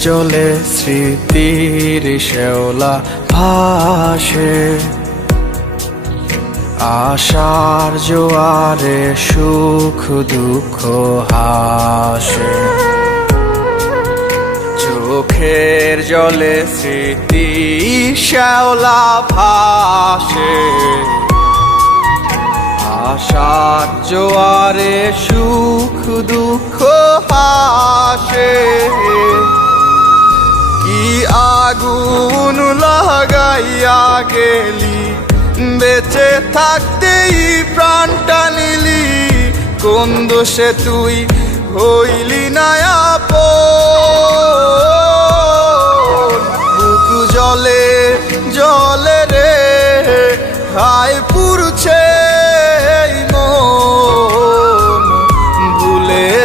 জলে স্মৃতির শেওলা ভাসে। আশার জোয়ারে সুখ দুঃখ হাসে। চোখের জলে স্মৃতি শ্যাওলা ভাসে। আশার জোয়ারে সুখ দুঃখ হাসে কি আগুন লাগাইয়া গেলি? বেঁচে থাকতেই প্রাণটা নিলি। কোন দোষে তুই হইলি না আপন? বুক জলে জলে রে, হায়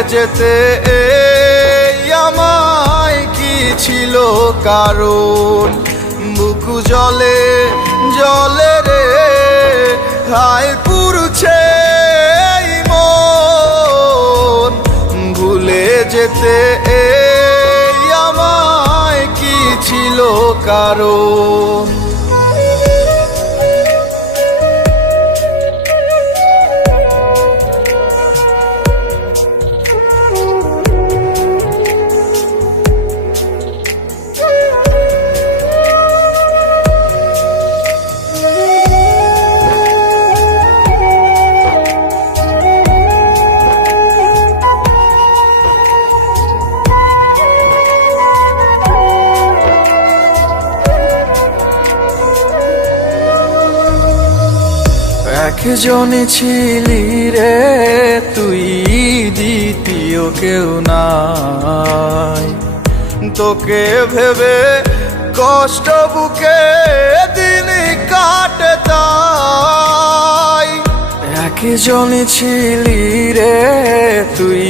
যেতে আমায় কি ছিল কারণ? বুক জলে জলে রে হায় পুরুছে মন। ভুলে যেতে আমায় কি ছিল কারণ? একজনে ছিলি রে, তুই দ্বিতীয় কেউ নাই। তোকে ভেবে কষ্ট বুকে দিন কাটে তাই। ছিলি রে, তুই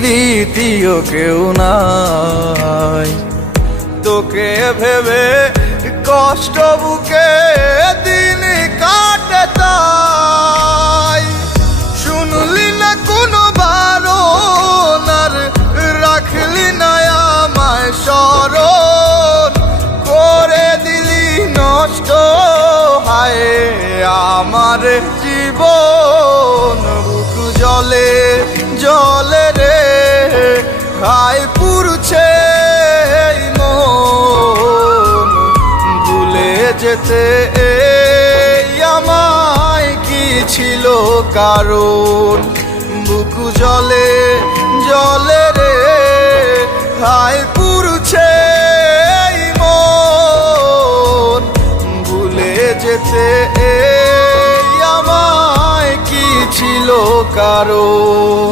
দ্বিতীয় কেউ নাই। তোকে ভেবে কষ্ট বুকে আমার জীবন বুক জলে জলে রে হায় পুরছে ভুলে যেতে আমায় কি ছিল কারণ? বুক জলে জলে রে হায় পুরছে কারণ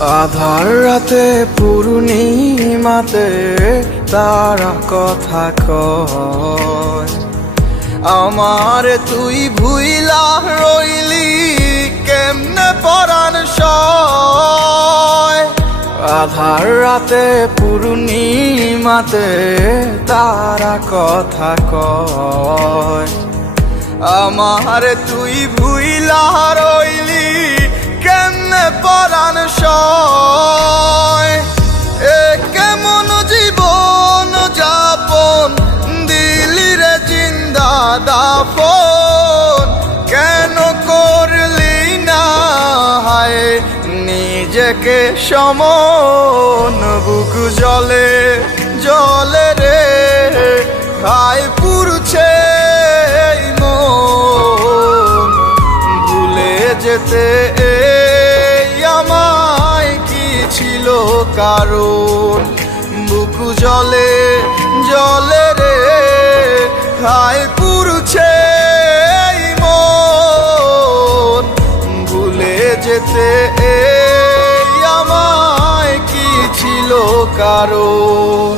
আধার রাতে পূর্ণিমাতে তারা কথা কয়। আমার তুই ভুইলা রইলি, কেমনে পরাণ আধার রাতে পূর্ণিমাতে তারা কথা কয়। আমার তুই ভুইলা রইলি, কেমনে পরাণ সয়? নিজেকে সমন, বুক জলে জলে রে হায় পুরছে ভুলে যেতে আমায় কি ছিল কারণ? বুক জলে জলে রে হায় পুরছে যেতে caro.